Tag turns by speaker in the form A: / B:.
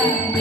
A: thank you